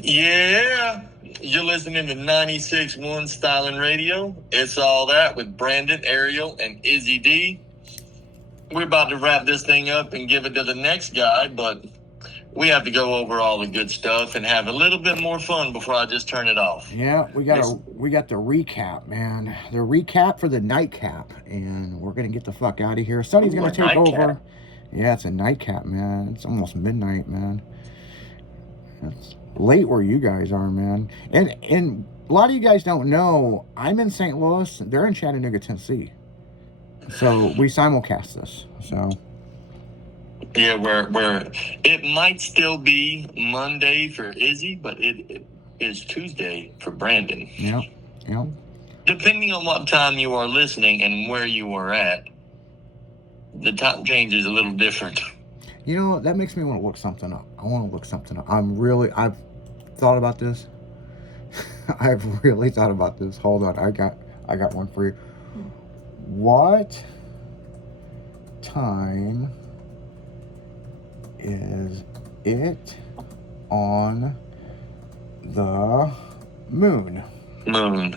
Yeah, you're listening to 96.1 Styling Radio. It's all that with Brandon, Ariel, and Izzy D. We're about to wrap this thing up and give it to the next guy, but we have to go over all the good stuff and have a little bit more fun before I just turn it off. Yeah, we got the recap, man. The recap for the nightcap, and we're gonna get the fuck out of here. Sonny's gonna take over. Yeah, it's a nightcap, man. It's almost midnight, man. It's late where you guys are, man. And a lot of you guys don't know, I'm in St. Louis. They're in Chattanooga, Tennessee. So we simulcast this. So yeah, where it might still be Monday for Izzy, but it is Tuesday for Brandon. Yeah. Yeah. Depending on what time you are listening and where you are at, the time change is a little different. You know, that makes me want to look something up. I want to look something up. I've thought about this. I've really thought about this. Hold on, I got one for you. What time is it on the moon? Moon.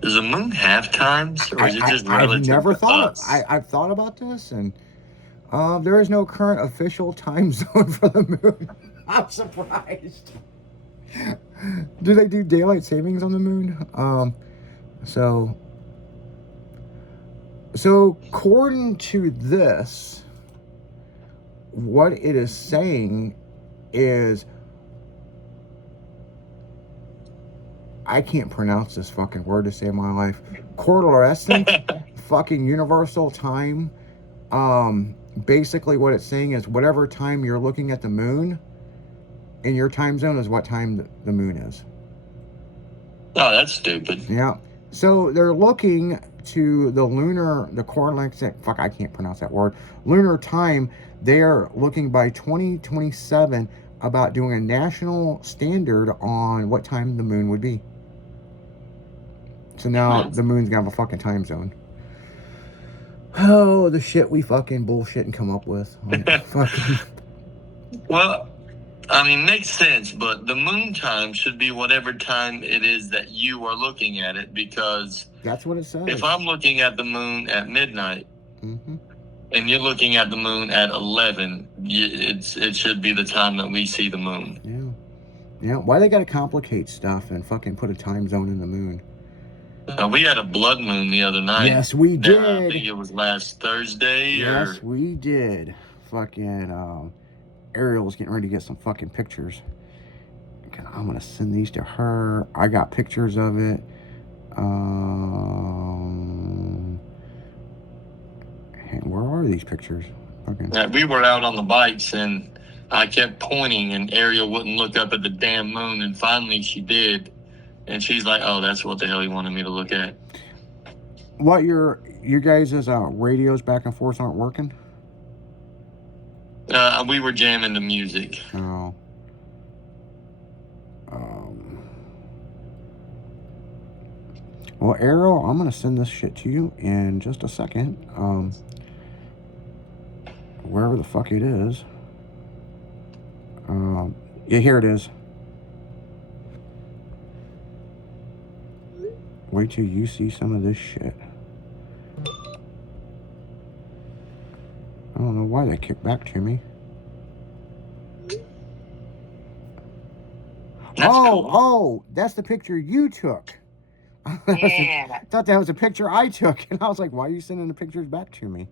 Does the moon have times, or is it just relative? I've never thought. I've thought about this, and there is no current official time zone for the moon. I'm surprised. Do they do daylight savings on the moon? So according to this, what it is saying is, I can't pronounce this fucking word to save my life. Coalescent fucking universal time. Basically what it's saying is whatever time you're looking at the moon in your time zone is what time the moon is. Oh, that's stupid. Yeah. So they're looking to the coalescent, fuck, I can't pronounce that word. Lunar time. They're looking by 2027 about doing a national standard on what time the moon would be. So now the moon's gonna have a fucking time zone. Oh, the shit we fucking bullshit and come up with. Fucking. Well, I mean, makes sense, but the moon time should be whatever time it is that you are looking at it, because that's what it says. If I'm looking at the moon at midnight, mm-hmm. and you're looking at the moon at 11, it should be the time that we see the moon. Yeah. Why they gotta complicate stuff and fucking put a time zone in the moon? We had a blood moon the other night. Yes, we did. I think it was last Thursday. Yes, we did. Fucking Ariel's getting ready to get some fucking pictures. I'm gonna send these to her. I got pictures of it. Where are these pictures? Okay. We were out on the bikes, and I kept pointing, and Ariel wouldn't look up at the damn moon, and finally she did. And she's like, oh, that's what the hell he wanted me to look at. What, your guys' radios back and forth aren't working? We were jamming the music. Oh. Well, Ariel, I'm going to send this shit to you in just a second. Wherever the fuck it is. Yeah, here it is. Wait till you see some of this shit. I don't know why they kicked back to me. That's cool. Oh, that's the picture you took. Yeah. I thought that was a picture I took, and I was like, why are you sending the pictures back to me?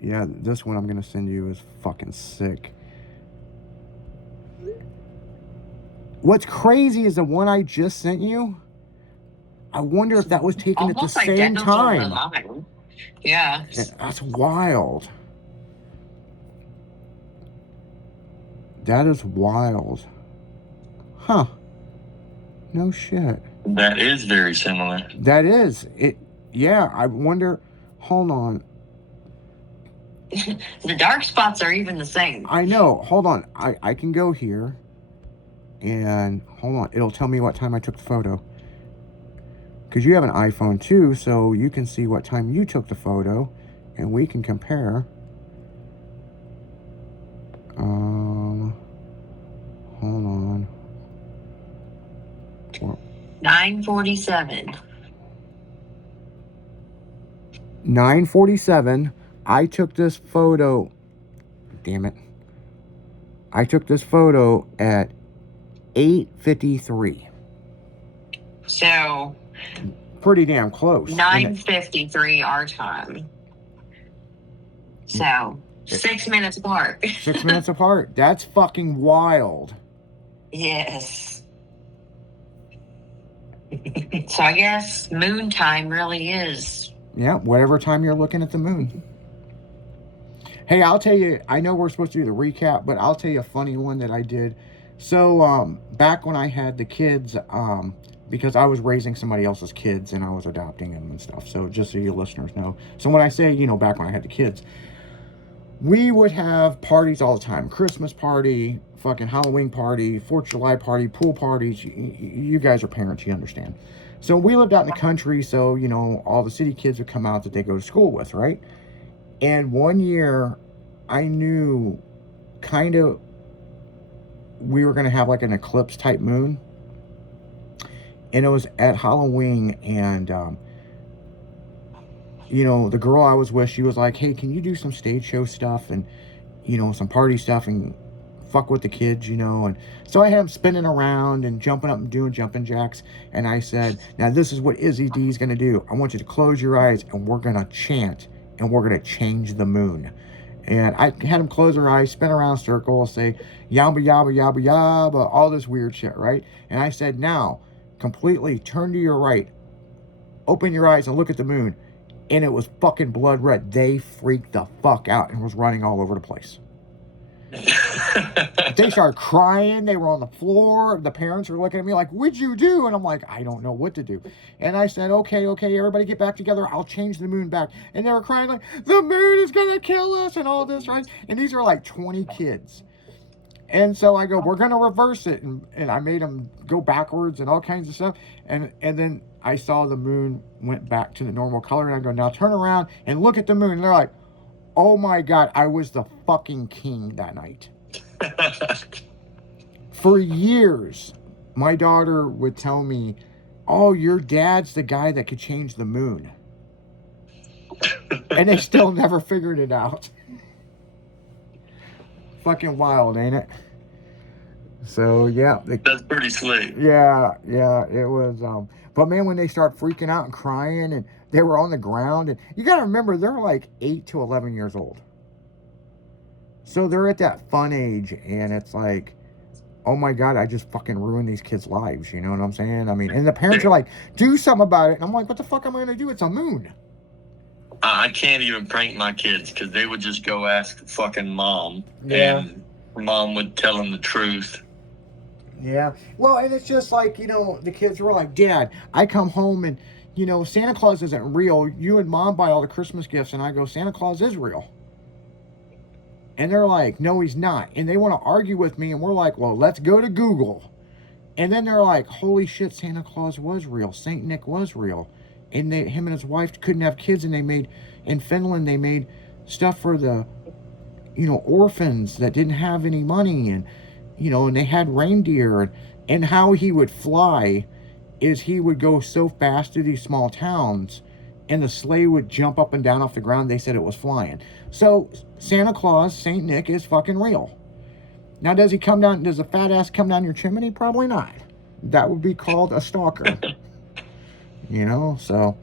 Yeah, this one I'm going to send you is fucking sick. What's crazy is the one I just sent you, I wonder if that was taken almost at the same time. Yeah. That's wild. That is wild. Huh. No shit. That is very similar. That is. Yeah, I wonder. Hold on. The dark spots are even the same. I know. Hold on. I can go here. And hold on. It'll tell me what time I took the photo. Because you have an iPhone too, so you can see what time you took the photo. And we can compare. 9:47. 9:47. I took this photo. Damn it. I took this photo at 8:53. So Pretty damn close. 9:53 our time. So 6 minutes apart. 6 minutes apart. That's fucking wild. Yes. So I guess moon time really is. Yeah, whatever time you're looking at the moon. Hey, I'll tell you, I know we're supposed to do the recap, but I'll tell you a funny one that I did. So, back when I had the kids, because I was raising somebody else's kids and I was adopting them and stuff. So just so you listeners know. So when I say, back when I had the kids, we would have parties all the time. Christmas party, fucking Halloween party, 4th of July party, pool parties. You guys are parents, you understand. So we lived out in the country, so, all the city kids would come out that they go to school with, right? And one year, I knew kind of we were going to have like an eclipse type moon. And it was at Halloween, and, the girl I was with, she was like, hey, can you do some stage show stuff and, some party stuff and fuck with the kids, And so I had them spinning around and jumping up and doing jumping jacks. And I said, now this is what Izzy D is going to do. I want you to close your eyes and we're going to chant and we're going to change the moon. And I had them close their eyes, spin around in circles, say, yabba, yabba, yabba, yabba, all this weird shit, right? And I said, now, completely turn to your right, open your eyes and look at the moon. And it was fucking blood red. They freaked the fuck out and was running all over the place. They started crying. They were on the floor. The parents were looking at me like, what'd you do? And I'm like, I don't know what to do. And I said, okay, everybody get back together. I'll change the moon back. And they were crying like, the moon is going to kill us and all this, right? And these are like 20 kids. And so I go, we're going to reverse it. And I made them go backwards and all kinds of stuff. And then I saw the moon went back to the normal color. And I go, now turn around and look at the moon. And they're like, oh my God, I was the fucking king that night. For years, my daughter would tell me, oh, your dad's the guy that could change the moon. And they still never figured it out. Fucking wild, ain't it? So, yeah. That's pretty slick. Yeah, it was. But man, when they start freaking out and crying and they were on the ground, and you got to remember, they're like 8 to 11 years old. So they're at that fun age, and it's like, oh my God, I just fucking ruined these kids' lives. You know what I'm saying? I mean, and the parents are like, do something about it. And I'm like, what the fuck am I going to do? It's a moon. I can't even prank my kids because they would just go ask fucking mom. Yeah. And mom would tell them the truth. Yeah. Well, and it's just like, the kids were like, Dad, I come home and, Santa Claus isn't real. You and Mom buy all the Christmas gifts. And I go, Santa Claus is real. And they're like, no, he's not. And they want to argue with me. And we're like, well, let's go to Google. And then they're like, holy shit, Santa Claus was real. Saint Nick was real. And him and his wife couldn't have kids. And in Finland, they made stuff for the, orphans that didn't have any money. And, and they had reindeer. And how he would fly is he would go so fast to these small towns and the sleigh would jump up and down off the ground. They said it was flying. So Santa Claus, Saint Nick, is fucking real. Now, does the fat ass come down your chimney? Probably not. That would be called a stalker. So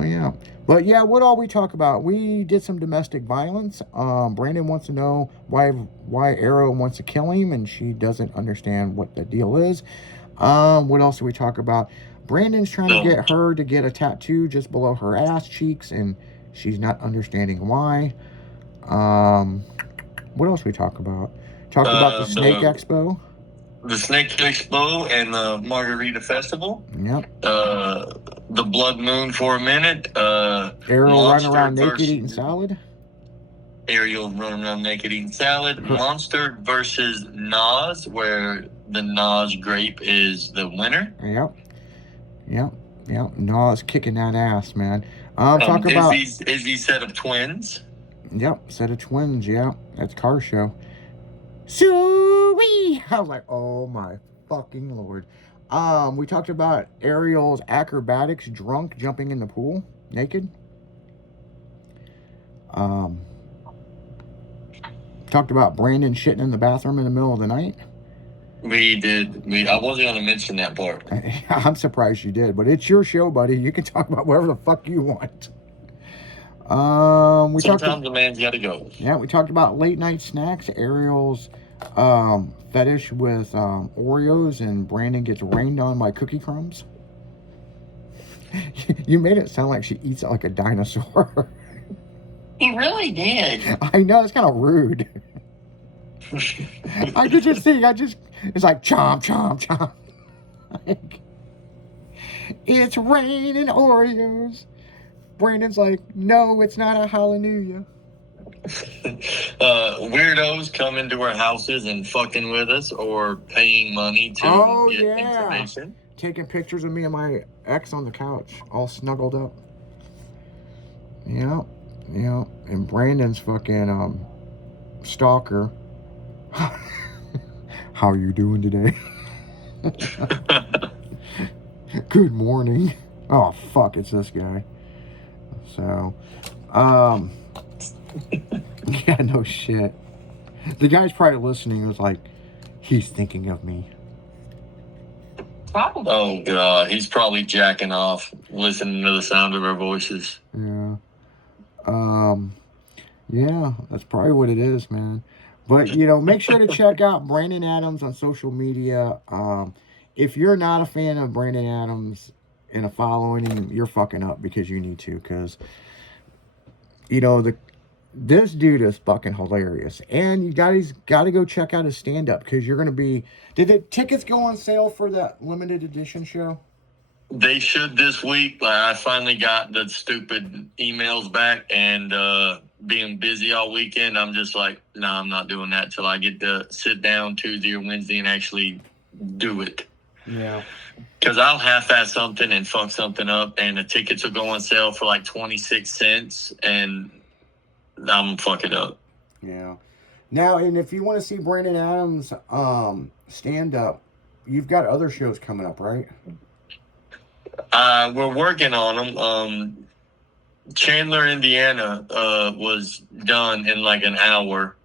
yeah. But yeah, what all we talk about? We did some domestic violence. Brandon wants to know why Arrow wants to kill him, and she doesn't understand what the deal is. What else do we talk about? Brandon's trying to get her to get a tattoo just below her ass cheeks, and she's not understanding why. What else we talk about? Talked about the Snake Expo. The Snake Expo and the Margarita Festival. Yep. The Blood Moon for a minute. Arrow running around naked eating salad. Ariel running around naked eating salad. Monster versus Nas, where the Nas grape is the winner. Yep. Nas kicking that ass, man. Talk about Izzy's set of twins. Yep, set of twins. Yeah, that's car show. Suey! I was like, oh my fucking Lord. We talked about Ariel's acrobatics, drunk, jumping in the pool, naked. Talked about Brandon shitting in the bathroom in the middle of the night. We did. I wasn't going to mention that part. I'm surprised you did, but it's your show, buddy. You can talk about whatever the fuck you want. Sometimes the man's got to go. Yeah, we talked about late night snacks. Ariel's fetish with Oreos, and Brandon gets rained on by cookie crumbs. You made it sound like she eats it like a dinosaur. He really did. I know, it's kind of rude. I could just see, it's like chomp, chomp, chomp. Like, it's raining Oreos. Brandon's like, no, it's not a hallelujah. Weirdos come into our houses and fucking with us or paying money to get information. Taking pictures of me and my ex on the couch, all snuggled up. Yeah. And Brandon's fucking stalker. How are you doing today? Good morning. Oh fuck, it's this guy. So, yeah, no shit. The guy's probably listening. He was like, he's thinking of me. Probably. Oh god, he's probably jacking off, listening to the sound of our voices. Yeah. Yeah, that's probably what it is, man. But, make sure to check out Brandon Adams on social media. If you're not a fan of Brandon Adams and following him, you're fucking up because you need to. Because, this dude is fucking hilarious. And you guys got to go check out his stand-up because you're going to be... Did the tickets go on sale for that limited edition show? They should this week. I finally got the stupid emails back, and being busy all weekend, I'm just like, no, I'm not doing that till I get to sit down Tuesday or Wednesday and actually do it. Yeah. Because I'll half-ass something and fuck something up, and the tickets will go on sale for like 26 cents, and I'm fuck it up. Yeah. Now, and if you want to see Brandon Adams stand-up, you've got other shows coming up, right? We're working on them. Chandler, Indiana, was done in like an hour.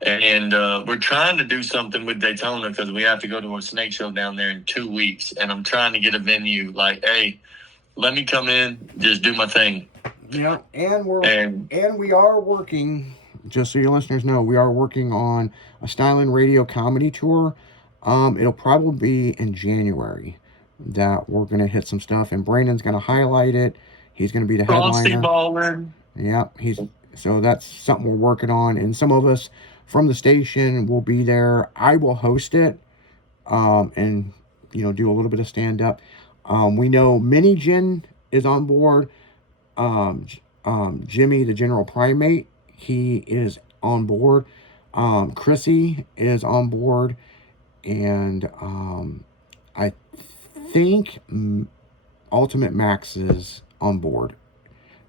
And we're trying to do something with Daytona because we have to go to a snake show down there in 2 weeks. And I'm trying to get a venue like, hey, let me come in, just do my thing. Yeah, and we are working, just so your listeners know, we are working on a Styling Radio comedy tour. It'll probably be in January that we're going to hit some stuff, and Brandon's going to highlight it. He's going to be the headliner. Yeah, so that's something we're working on, and some of us from the station will be there. I will host it, and do a little bit of stand up. We know Mini Jen is on board. Jimmy, the General Primate, he is on board. Chrissy is on board, and I think Ultimate Max is on board.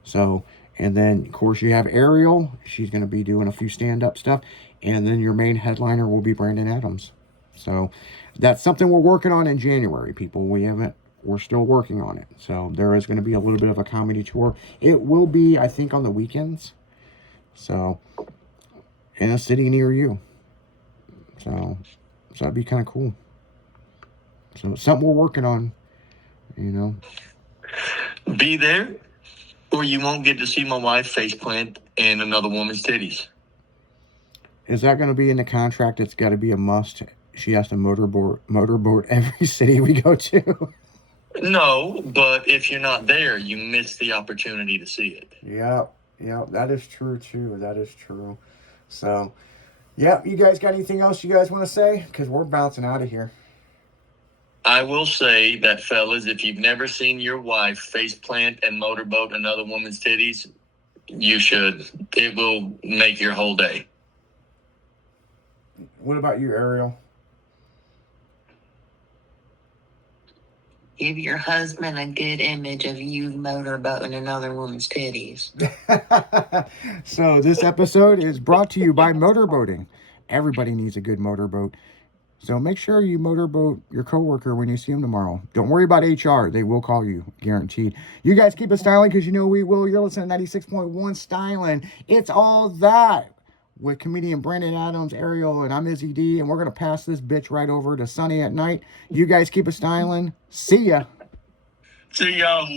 So, and then of course you have Ariel. She's going to be doing a few stand-up stuff, and then your main headliner will be Brandon Adams. So that's something we're working on in January, people. We're still working on it. So there is going to be a little bit of a comedy tour. It will be, I think, on the weekends. So in a city near you. So that'd be kind of cool. So something we're working on, Be there, or you won't get to see my wife faceplant in another woman's titties. Is that going to be in the contract? It's got to be a must. She has to motorboat every city we go to. No, but if you're not there, you miss the opportunity to see it. Yeah, that is true too. That is true. So, yeah, you guys got anything else you guys want to say? Because we're bouncing out of here. I will say that, fellas, if you've never seen your wife faceplant and motorboat another woman's titties, you should. It will make your whole day. What about you, Ariel? Give your husband a good image of you motorboating another woman's titties. So this episode is brought to you by motorboating. Everybody needs a good motorboat. So make sure you motorboat your coworker when you see him tomorrow. Don't worry about HR. They will call you, guaranteed. You guys keep it styling because you know we will. You're listening to 96.1 Styling. It's all that with comedian Brandon Adams, Ariel, and I'm Izzy D. And we're going to pass this bitch right over to Sunny at night. You guys keep it styling. See ya. See y'all.